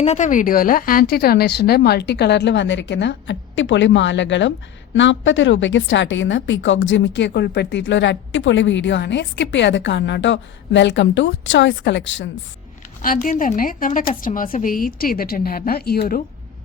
ഇന്നത്തെ വീഡിയോയിൽ anti ടർണിഷിൻ്റെ multi കളറിൽ വന്നിരിക്കുന്ന അടിപൊളി മാലകളും 40 രൂപയ്ക്ക് സ്റ്റാർട്ട് ചെയ്യുന്ന പീകോക്ക് ജിമിക്കിയൊക്കെ ഉൾപ്പെടുത്തിയിട്ടുള്ള ഒരു അടിപൊളി വീഡിയോ ആണ്. സ്കിപ്പ് ചെയ്യാതെ കാണണം കേട്ടോ. Welcome to choice collections. ആദ്യം തന്നെ നമ്മുടെ കസ്റ്റമേഴ്സ് വെയിറ്റ് ചെയ്തിട്ടുണ്ടായിരുന്ന ഈ ഒരു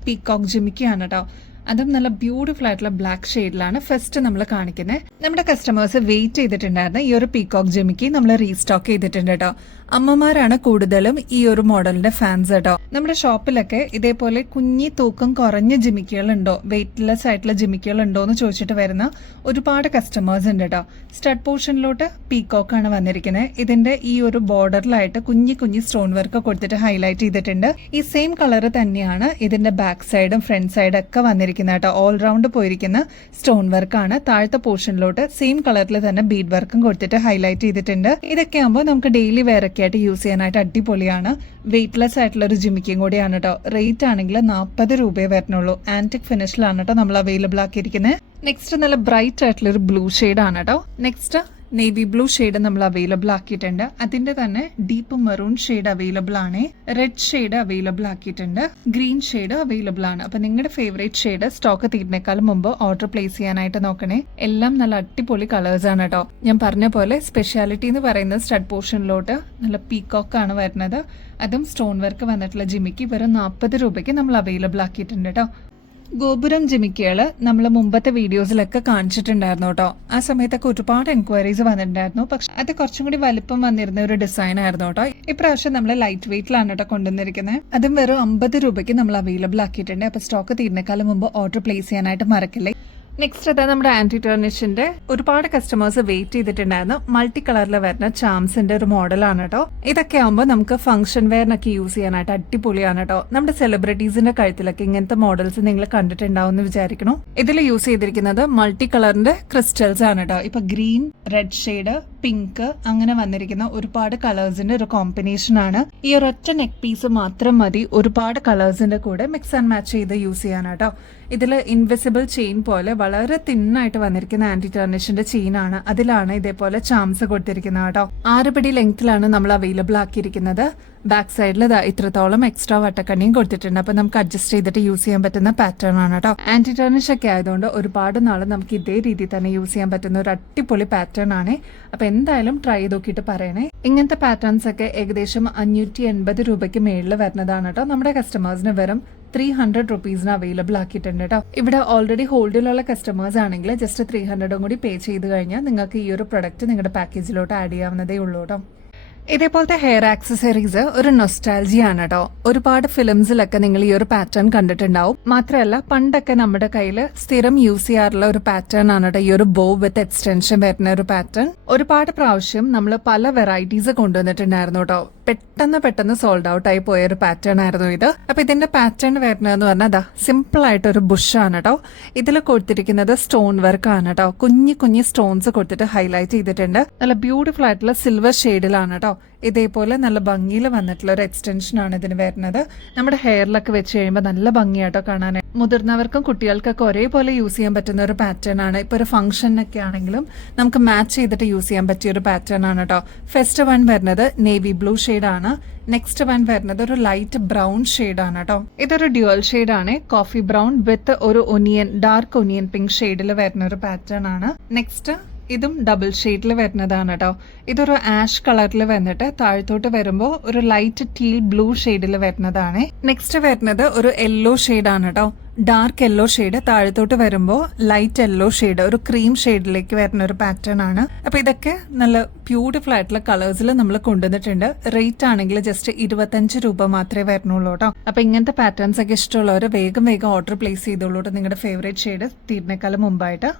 പീകോക്ക് ജിമിക്കിയാണ് കേട്ടോ. അതും നല്ല ബ്യൂട്ടിഫുൾ ആയിട്ടുള്ള ബ്ലാക്ക് ഷെയ്ഡിലാണ് ഫസ്റ്റ് നമ്മൾ കാണിക്കുന്നത്. നമ്മുടെ കസ്റ്റമേഴ്സ് വെയിറ്റ് ചെയ്തിട്ടുണ്ടായിരുന്ന ഈ ഒരു പീകോക്ക് ജിമിക്കി നമ്മൾ റീസ്റ്റോക്ക് ചെയ്തിട്ടുണ്ട് കേട്ടോ. അമ്മമാരാണ് കൂടുതലും ഈ ഒരു മോഡലിന്റെ ഫാൻസ് കേട്ടോ. നമ്മുടെ ഷോപ്പിലൊക്കെ ഇതേപോലെ കുഞ്ഞി തൂക്കം കുറഞ്ഞ ജിമിക്കുകൾ ഉണ്ടോ, വെയിറ്റ്ലെസ് ആയിട്ടുള്ള ജിമിക്കുകൾ ഉണ്ടോ എന്ന് ചോദിച്ചിട്ട് വരുന്ന ഒരുപാട് കസ്റ്റമേഴ്സ് ഉണ്ട് കേട്ടോ. സ്റ്റഡ് പോർഷനിലോട്ട് പീകോക്ക് ആണ് വന്നിരിക്കുന്നത്. ഇതിന്റെ ഈ ഒരു ബോർഡറിലായിട്ട് കുഞ്ഞി കുഞ്ഞി സ്റ്റോൺ വർക്ക് കൊടുത്തിട്ട് ഹൈലൈറ്റ് ചെയ്തിട്ടുണ്ട്. ഈ സെയിം കളർ തന്നെയാണ് ഇതിന്റെ ബാക്ക് സൈഡും ഫ്രണ്ട് സൈഡും ഒക്കെ വന്നിരിക്കുന്നത് കേട്ടോ. ഓൾ റൗണ്ട് പോയിരിക്കുന്ന സ്റ്റോൺ വർക്കാണ്. താഴത്തെ പോർഷനിലോട്ട് സെയിം കളറിൽ തന്നെ ബീഡ് വർക്കും കൊടുത്തിട്ട് ഹൈലൈറ്റ് ചെയ്തിട്ടുണ്ട്. ഇതൊക്കെ ആകുമ്പോൾ നമുക്ക് ഡെയിലി വെയർ ഒക്കെ ആയിട്ട് യൂസ് ചെയ്യാനായിട്ട് അടിപൊളിയാണ്. വെയിറ്റ്ലെസ് ആയിട്ടുള്ള ഒരു ജിമിക്കും കൂടിയാണ് കേട്ടോ. റേറ്റ് ആണെങ്കിൽ 40 രൂപയെ വരുന്നുള്ളൂ. ആന്റിക് ഫിനിഷിലാണ് കേട്ടോ നമ്മൾ അവൈലബിൾ ആക്കിയിരിക്കുന്നത്. നെക്സ്റ്റ് നല്ല ബ്രൈറ്റ് ആയിട്ടുള്ള ഒരു ബ്ലൂ ഷെയ്ഡ് ആണ് കേട്ടോ. നെക്സ്റ്റ് നേവി ബ്ലൂ ഷെയ്ഡ് നമ്മൾ അവൈലബിൾ ആക്കിയിട്ടുണ്ട്. അതിന്റെ തന്നെ ഡീപ്പ് മെറൂൺ ഷെയ്ഡ് അവൈലബിൾ ആണ്. റെഡ് ഷെയ്ഡ് അവൈലബിൾ ആക്കിയിട്ടുണ്ട്. ഗ്രീൻ ഷെയ്ഡ് അവൈലബിൾ ആണ്. അപ്പൊ നിങ്ങളുടെ ഫേവറേറ്റ് ഷെയ്ഡ് സ്റ്റോക്ക് തീരുന്നേക്കാളും മുമ്പ് ഓർഡർ പ്ലേസ് ചെയ്യാനായിട്ട് നോക്കണേ. എല്ലാം നല്ല അടിപൊളി കളേഴ്സ് ആണ് കേട്ടോ. ഞാൻ പറഞ്ഞ പോലെ സ്പെഷ്യാലിറ്റി എന്ന് പറയുന്നത് സ്റ്റഡ് പോർഷനിലോട്ട് നല്ല പീകോക്ക് ആണ് വരുന്നത്. അതും സ്റ്റോൺ വർക്ക് വന്നിട്ടുള്ള ജിമിക്ക് വെറും 40 രൂപയ്ക്ക് നമ്മൾ അവൈലബിൾ ആക്കിയിട്ടുണ്ട് കേട്ടോ. ഗോപുരം ജിമിക്കുകള് നമ്മൾ മുമ്പത്തെ വീഡിയോസിലൊക്കെ കാണിച്ചിട്ടുണ്ടായിരുന്നു കേട്ടോ. ആ സമയത്തൊക്കെ ഒരുപാട് എൻക്വയറീസ് വന്നിട്ടുണ്ടായിരുന്നു. പക്ഷെ അത് കുറച്ചും കൂടി വലിപ്പം വന്നിരുന്ന ഒരു ഡിസൈൻ ആയിരുന്നു കേട്ടോ. ഇപ്രാവശ്യം നമ്മൾ ലൈറ്റ് വെയിറ്റിലാണ് കേട്ടോ കൊണ്ടുവന്നിരിക്കുന്നത്. അതും വെറും 50 രൂപയ്ക്ക് നമ്മൾ അവൈലബിൾ ആക്കിയിട്ടുണ്ട്. അപ്പൊ സ്റ്റോക്ക് തീരുന്നേക്കാളും മുമ്പ് ഓർഡർ പ്ലേസ് ചെയ്യാനായിട്ട് മറക്കില്ലേ. നെക്സ്റ്റ് അതാ നമ്മുടെ ആന്റി ടർണിഷിന്റെ ഒരുപാട് കസ്റ്റമേഴ്സ് വെയിറ്റ് ചെയ്തിട്ടുണ്ടായിരുന്നു. മൾട്ടി കളറിൽ വരുന്ന ചാംസിന്റെ ഒരു മോഡലാണ് കേട്ടോ. ഇതൊക്കെ ആകുമ്പോൾ നമുക്ക് ഫംഗ്ഷൻ വെയറിനൊക്കെ യൂസ് ചെയ്യാനായിട്ട് അടിപൊളിയാണ് കേട്ടോ. നമ്മുടെ സെലിബ്രിറ്റീസിന്റെ കഴുത്തിലൊക്കെ ഇങ്ങനത്തെ മോഡൽസ് നിങ്ങൾ കണ്ടിട്ടുണ്ടാവും എന്ന് വിചാരിക്കണം. ഇതിൽ യൂസ് ചെയ്തിരിക്കുന്നത് മൾട്ടി കളറിന്റെ ക്രിസ്റ്റൽസ് ആണ് കേട്ടോ. ഇപ്പൊ ഗ്രീൻ, റെഡ് ഷെയ്ഡ്, പിങ്ക് അങ്ങനെ വന്നിരിക്കുന്ന ഒരുപാട് കളേഴ്സിന്റെ ഒരു കോമ്പിനേഷൻ ആണ്. ഈ ഒരൊറ്റ നെക്ക് പീസ് മാത്രം മതി ഒരുപാട് കളേഴ്സിന്റെ കൂടെ മിക്സ് ആൻഡ് മാച്ച് ചെയ്ത് യൂസ് ചെയ്യാനാട്ടോ. ഇതിൽ ഇൻവിസിബിൾ ചെയിൻ പോലെ വളരെ തിന്നായിട്ട് വന്നിരിക്കുന്ന ആന്റി ടർണിഷിന്റെ ചെയിൻ ആണ്. അതിലാണ് ഇതേപോലെ ചാംസ് കൊടുത്തിരിക്കുന്നത് കേട്ടോ. 6 പിടി ലെങ്ത്തിലാണ് നമ്മൾ അവൈലബിൾ ആക്കിയിരിക്കുന്നത്. ബാക്ക് സൈഡിൽ ഇത്രത്തോളം എക്സ്ട്രാ വട്ടക്കണ്ണിയും കൊടുത്തിട്ടുണ്ട്. അപ്പൊ നമുക്ക് അഡ്ജസ്റ്റ് ചെയ്തിട്ട് യൂസ് ചെയ്യാൻ പറ്റുന്ന പാറ്റേൺ ആണ് കേട്ടോ. ആന്റി ടർണിഷ് ഒക്കെ ആയതുകൊണ്ട് ഒരുപാട് നാള് നമുക്ക് ഇതേ രീതിയിൽ തന്നെ യൂസ് ചെയ്യാൻ പറ്റുന്ന ഒരു അടിപൊളി പാറ്റേൺ ആണ്. അപ്പൊ എന്തായാലും ട്രൈ ചെയ്ത് നോക്കിയിട്ട് പറയണേ. ഇങ്ങനത്തെ പാറ്റേൺസ് ഒക്കെ ഏകദേശം 580 രൂപയ്ക്ക് മേളിൽ വരുന്നതാണ് കേട്ടോ. നമ്മുടെ കസ്റ്റമേഴ്സിന് വെറും 300 റുപ്പീസിന് അവൈലബിൾ ആക്കിയിട്ടുണ്ട് കേട്ടോ. ഇവിടെ ഓൾറെഡി ഹോൾഡിലുള്ള കസ്റ്റമേഴ്സ് ആണെങ്കിൽ ജസ്റ്റ് 300 കൂടി പേ ചെയ്ത് കഴിഞ്ഞാൽ നിങ്ങൾക്ക് ഈ ഒരു പ്രൊഡക്റ്റ് നിങ്ങളുടെ പാക്കേജിലോട്ട് ആഡ് ചെയ്യാവുന്നതേ ഉള്ളൂ കേട്ടോ. ഇതേപോലത്തെ ഹെയർ ആക്സസറീസ് ഒരു നൊസ്റ്റാൾജിയാണ് കേട്ടോ. ഒരുപാട് ഫിലിംസിലൊക്കെ നിങ്ങൾ ഈ ഒരു പാറ്റേൺ കണ്ടിട്ടുണ്ടാവും. മാത്രമല്ല പണ്ടൊക്കെ നമ്മുടെ കയ്യിൽ സ്ഥിരം യൂസ് ചെയ്യാറുള്ള ഒരു പാറ്റേൺ ആണ് കേട്ടോ ഈ ഒരു ബോ വിത്ത് എക്സ്റ്റൻഷൻ വരുന്ന ഒരു പാറ്റേൺ. ഒരുപാട് പ്രാവശ്യം നമ്മൾ പല വെറൈറ്റീസ് കൊണ്ടുവന്നിട്ടുണ്ടായിരുന്നു കേട്ടോ. പെട്ടെന്ന് സോൾഡ് ഔട്ട് ആയി പോയ ഒരു പാറ്റേൺ ആയിരുന്നു ഇത്. അപ്പൊ ഇതിന്റെ പാറ്റേൺ വരുന്നതെന്ന് പറഞ്ഞാൽ സിമ്പിൾ ആയിട്ട് ഒരു ബുഷാണ് കേട്ടോ. ഇതിൽ കൊടുത്തിരിക്കുന്നത് സ്റ്റോൺ വർക്ക് ആണ് കേട്ടോ. കുഞ്ഞി സ്റ്റോൺസ് കൊടുത്തിട്ട് ഹൈലൈറ്റ് ചെയ്തിട്ടുണ്ട്. നല്ല ബ്യൂട്ടിഫുൾ ആയിട്ടുള്ള സിൽവർ ഷെയ്ഡിലാണ് കേട്ടോ. ഇതേപോലെ നല്ല ഭംഗിയിൽ വന്നിട്ടുള്ള ഒരു എക്സ്റ്റൻഷൻ ആണ് ഇതിന് വരുന്നത്. നമ്മുടെ ഹെയറിലൊക്കെ വെച്ച് കഴിയുമ്പോൾ നല്ല ഭംഗിയാട്ടോ കാണാൻ. മുതിർന്നവർക്കും കുട്ടികൾക്കൊക്കെ ഒരേപോലെ യൂസ് ചെയ്യാൻ പറ്റുന്ന ഒരു പാറ്റേൺ ആണ്. ഇപ്പൊ ഒരു ഫംഗ്ഷനൊക്കെ ആണെങ്കിലും നമുക്ക് മാച്ച് ചെയ്തിട്ട് യൂസ് ചെയ്യാൻ പറ്റിയ ഒരു പാറ്റേൺ ആണ് കേട്ടോ. ഫസ്റ്റ് വൺ വരുന്നത് നേവി ബ്ലൂ ഷെയ്ഡ് ആണ്. നെക്സ്റ്റ് വൺ വരുന്നത് ഒരു ലൈറ്റ് ബ്രൗൺ ഷെയ്ഡ് ആണ് കേട്ടോ. ഇതൊരു ഡ്യുവൽ ഷെയ്ഡ് ആണ്. കോഫി ബ്രൗൺ വിത്ത് ഒരു ഡാർക്ക് ഒനിയൻ പിങ്ക് ഷെയ്ഡിൽ വരുന്ന ഒരു പാറ്റേൺ ആണ്. നെക്സ്റ്റ് ഇതും ഡബിൾ ഷെയ്ഡിൽ വരുന്നതാണ് കേട്ടോ. ഇതൊരു ആഷ് കളറിൽ വന്നിട്ട് താഴത്തോട്ട് വരുമ്പോൾ ഒരു ലൈറ്റ് ടീൽ ബ്ലൂ ഷെയ്ഡിൽ വരുന്നതാണ്. നെക്സ്റ്റ് വരുന്നത് ഒരു യെല്ലോ ഷെയ്ഡാണ് കേട്ടോ. ഡാർക്ക് യെല്ലോ ഷെയ്ഡ് താഴത്തോട്ട് വരുമ്പോൾ ലൈറ്റ് യെല്ലോ ഷെയ്ഡ് ഒരു ക്രീം ഷെയ്ഡിലേക്ക് വരുന്ന ഒരു പാറ്റേൺ ആണ്. അപ്പൊ ഇതൊക്കെ നല്ല ബ്യൂട്ടിഫുൾ ആയിട്ടുള്ള കളേഴ്സിൽ നമ്മൾ കൊണ്ടുവന്നിട്ടുണ്ട്. റേറ്റ് ആണെങ്കിൽ ജസ്റ്റ് 25 രൂപ മാത്രമേ വരുന്നുള്ളൂ കേട്ടോ. അപ്പൊ ഇങ്ങനത്തെ പാറ്റേൺസ് ഒക്കെ ഇഷ്ടമുള്ളവർ വേഗം ഓർഡർ പ്ലേസ് ചെയ്തോളൂ നിങ്ങളുടെ ഫേവറേറ്റ് ഷെയ്ഡ് തീരുന്നേക്കാളും മുമ്പായിട്ട്.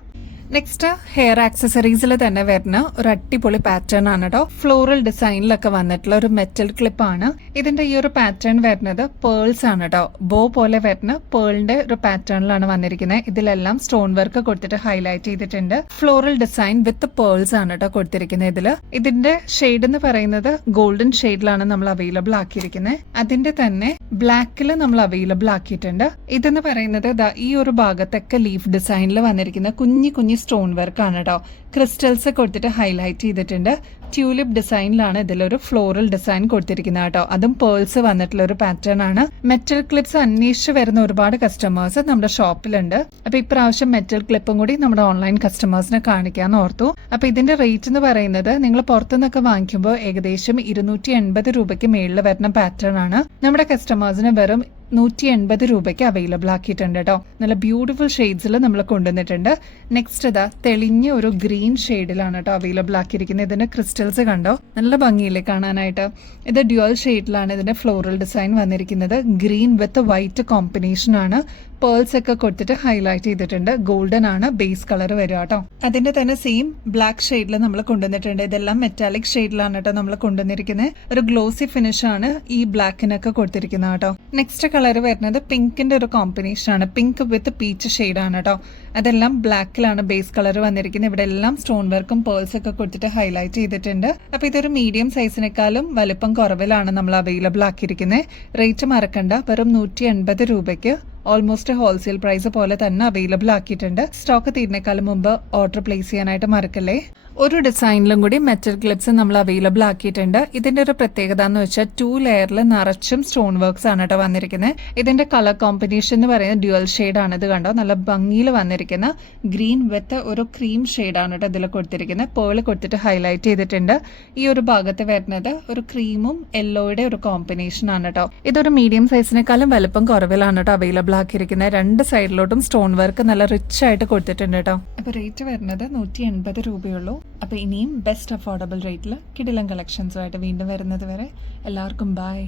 നെക്സ്റ്റ് ഹെയർ ആക്സസറീസിൽ തന്നെ വരുന്ന ഒരു അടിപൊളി പാറ്റേൺ ആണ് കേട്ടോ. ഫ്ലോറൽ ഡിസൈനിലൊക്കെ വന്നിട്ടുള്ള ഒരു മെറ്റൽ ക്ലിപ്പ് ആണ്. ഇതിന്റെ ഈ ഒരു പാറ്റേൺ വരുന്നത് പേൾസ് ആണ് കേട്ടോ. ബോ പോലെ വരുന്ന പേളിന്റെ ഒരു പാറ്റേണിലാണ് വന്നിരിക്കുന്നത്. ഇതിലെല്ലാം സ്റ്റോൺ വർക്ക് കൊടുത്തിട്ട് ഹൈലൈറ്റ് ചെയ്തിട്ടുണ്ട്. ഫ്ലോറൽ ഡിസൈൻ വിത്ത് പേൾസ് ആണ് കേട്ടോ കൊടുത്തിരിക്കുന്നത്. ഇതിന്റെ ഷെയ്ഡ് എന്ന് പറയുന്നത് ഗോൾഡൻ ഷെയ്ഡിലാണ് നമ്മൾ അവൈലബിൾ ആക്കിയിരിക്കുന്നത്. അതിന്റെ തന്നെ ബ്ലാക്കിൽ നമ്മൾ അവൈലബിൾ ആക്കിയിട്ടുണ്ട്. ഇതെന്ന് പറയുന്നത് ഈ ഒരു ഭാഗത്തൊക്കെ ലീഫ് ഡിസൈനിൽ വന്നിരിക്കുന്ന കുഞ്ഞി സ്റ്റോൺ വർക്ക് ആണ് കേട്ടോ. ക്രിസ്റ്റൽസ് കൊടുത്തിട്ട് ഹൈലൈറ്റ് ചെയ്തിട്ടുണ്ട്. ട്യൂലിപ്പ് ഡിസൈനിലാണ് ഇതിലൊരു ഫ്ലോറൽ ഡിസൈൻ കൊടുത്തിരിക്കുന്നത് കേട്ടോ. അതും പേൾസ് വന്നിട്ടുള്ള ഒരു പാറ്റേൺ ആണ്. മെറ്റൽ ക്ലിപ്സ് അന്വേഷിച്ച് വരുന്ന ഒരുപാട് കസ്റ്റമേഴ്സ് നമ്മുടെ ഷോപ്പിലുണ്ട്. അപ്പൊ ഇപ്രാവശ്യം മെറ്റൽ ക്ലിപ്പും കൂടി നമ്മുടെ ഓൺലൈൻ കസ്റ്റമേഴ്സിനെ കാണിക്കാന്ന് ഓർത്തു. അപ്പൊ ഇതിന്റെ റേറ്റ് എന്ന് പറയുന്നത് നിങ്ങൾ പുറത്തുനിന്നൊക്കെ വാങ്ങിക്കുമ്പോൾ ഏകദേശം 280 രൂപയ്ക്ക് മേളിൽ വരുന്ന പാറ്റേൺ ആണ്. നമ്മുടെ കസ്റ്റമേഴ്സിന് വെറും 180 രൂപയ്ക്ക് അവൈലബിൾ ആക്കിയിട്ടുണ്ട് കേട്ടോ. നല്ല ബ്യൂട്ടിഫുൾ ഷെയ്ഡ്സിൽ നമ്മൾ കൊണ്ടുവന്നിട്ടുണ്ട്. നെക്സ്റ്റ് ഇതാ തെളിഞ്ഞ ഒരു ഗ്രീൻ ഷെയ്ഡിലാണ് കേട്ടോ അവൈലബിൾ ആക്കിയിരിക്കുന്നത്. ഇതിന്റെ ക്രിസ്റ്റൽസ് കണ്ടോ, നല്ല ഭംഗിയില്ലേ കാണാനായിട്ട്. ഇത് ഡ്യുവൽ ഷെയ്ഡിലാണ് ഇതിന്റെ ഫ്ലോറൽ ഡിസൈൻ വന്നിരിക്കുന്നത്. ഗ്രീൻ വിത്ത് വൈറ്റ് കോമ്പിനേഷൻ ആണ്. പേൾസ് ഒക്കെ കൊടുത്തിട്ട് ഹൈലൈറ്റ് ചെയ്തിട്ടുണ്ട്. ഗോൾഡൻ ആണ് ബേസ് കളർ വരിക കേട്ടോ. അതിന്റെ തന്നെ സെയിം ബ്ലാക്ക് ഷെയ്ഡിൽ നമ്മൾ കൊണ്ടുവന്നിട്ടുണ്ട്. ഇതെല്ലാം മെറ്റാലിക് ഷെയ്ഡിലാണ് കേട്ടോ നമ്മൾ കൊണ്ടുവന്നിരിക്കുന്നത്. ഒരു ഗ്ലോസി ഫിനിഷ് ആണ് ഈ ബ്ലാക്കിനൊക്കെ കൊടുത്തിരിക്കുന്നത് കേട്ടോ. നെക്സ്റ്റ് കളർ വരുന്നത് പിങ്കിന്റെ ഒരു കോമ്പിനേഷൻ ആണ്. പിങ്ക് വിത്ത് പീച്ച് ഷെയ്ഡ് ആണ് കേട്ടോ. അതെല്ലാം ബ്ലാക്കിലാണ് ബേസ് കളർ വന്നിരിക്കുന്നത്. ഇവിടെ എല്ലാം സ്റ്റോൺ വർക്കും പേൾസ് ഒക്കെ കൊടുത്തിട്ട് ഹൈലൈറ്റ് ചെയ്തിട്ടുണ്ട്. അപ്പൊ ഇതൊരു മീഡിയം സൈസിനേക്കാളും വലുപ്പം കുറവിലാണ് നമ്മൾ അവൈലബിൾ ആക്കിയിരിക്കുന്നത്. റേറ്റ് മറക്കണ്ട, വെറും 180 രൂപയ്ക്ക് ഓൾമോസ്റ്റ് ഹോൾസെയിൽ പ്രൈസ് പോലെ തന്നെ അവൈലബിൾ ആക്കിയിട്ടുണ്ട്. സ്റ്റോക്ക് തീരുന്നേക്കാളും മുമ്പ് ഓർഡർ പ്ലേസ് ചെയ്യാനായിട്ട് മറക്കല്ലേ. ഒരു ഡിസൈനിലും കൂടി മെറ്റൽ ക്ലിപ്സ് നമ്മൾ അവൈലബിൾ ആക്കിയിട്ടുണ്ട്. ഇതിന്റെ ഒരു പ്രത്യേകത എന്ന് വെച്ചാൽ 2 ലെയറിൽ നിറച്ചും സ്റ്റോൺ വർക്ക്സ് ആണ് കേട്ടോ വന്നിരിക്കുന്നത്. ഇതിന്റെ കളർ കോമ്പിനേഷൻ എന്ന് പറയുന്നത് ഡ്യുവൽ ഷെയ്ഡ് ആണ്. ഇത് കണ്ടോ, നല്ല ഭംഗിയിൽ വന്നിരിക്കുന്ന ഗ്രീൻ വിത്ത് ഒരു ക്രീം ഷെയ്ഡ് ആണ് കേട്ടോ ഇതിൽ കൊടുത്തിരിക്കുന്നത്. പേള് കൊടുത്തിട്ട് ഹൈലൈറ്റ് ചെയ്തിട്ടുണ്ട്. ഈ ഒരു ഭാഗത്ത് വരുന്നത് ഒരു ക്രീമും യെല്ലോയുടെ ഒരു കോമ്പിനേഷൻ ആണ് കേട്ടോ. ഇതൊരു മീഡിയം സൈസിനേക്കാളും വലുപ്പം കുറവിലാണ് കേട്ടോ അവൈലബിൾ ആക്കിയിരിക്കുന്നത്. രണ്ട് സൈഡിലോട്ടും സ്റ്റോൺ വർക്ക് നല്ല റിച്ച് ആയിട്ട് കൊടുത്തിട്ടുണ്ട് കേട്ടോ. അപ്പൊ റേറ്റ് വരുന്നത് 180 രൂപയുള്ളൂ. അപ്പൊ ഇനിയും ബെസ്റ്റ് അഫോർഡബിൾ റേറ്റിൽ കിടിലൻ കളക്ഷൻസുമായിട്ട് വീണ്ടും വരുന്നത് വരെ എല്ലാവർക്കും ബൈ.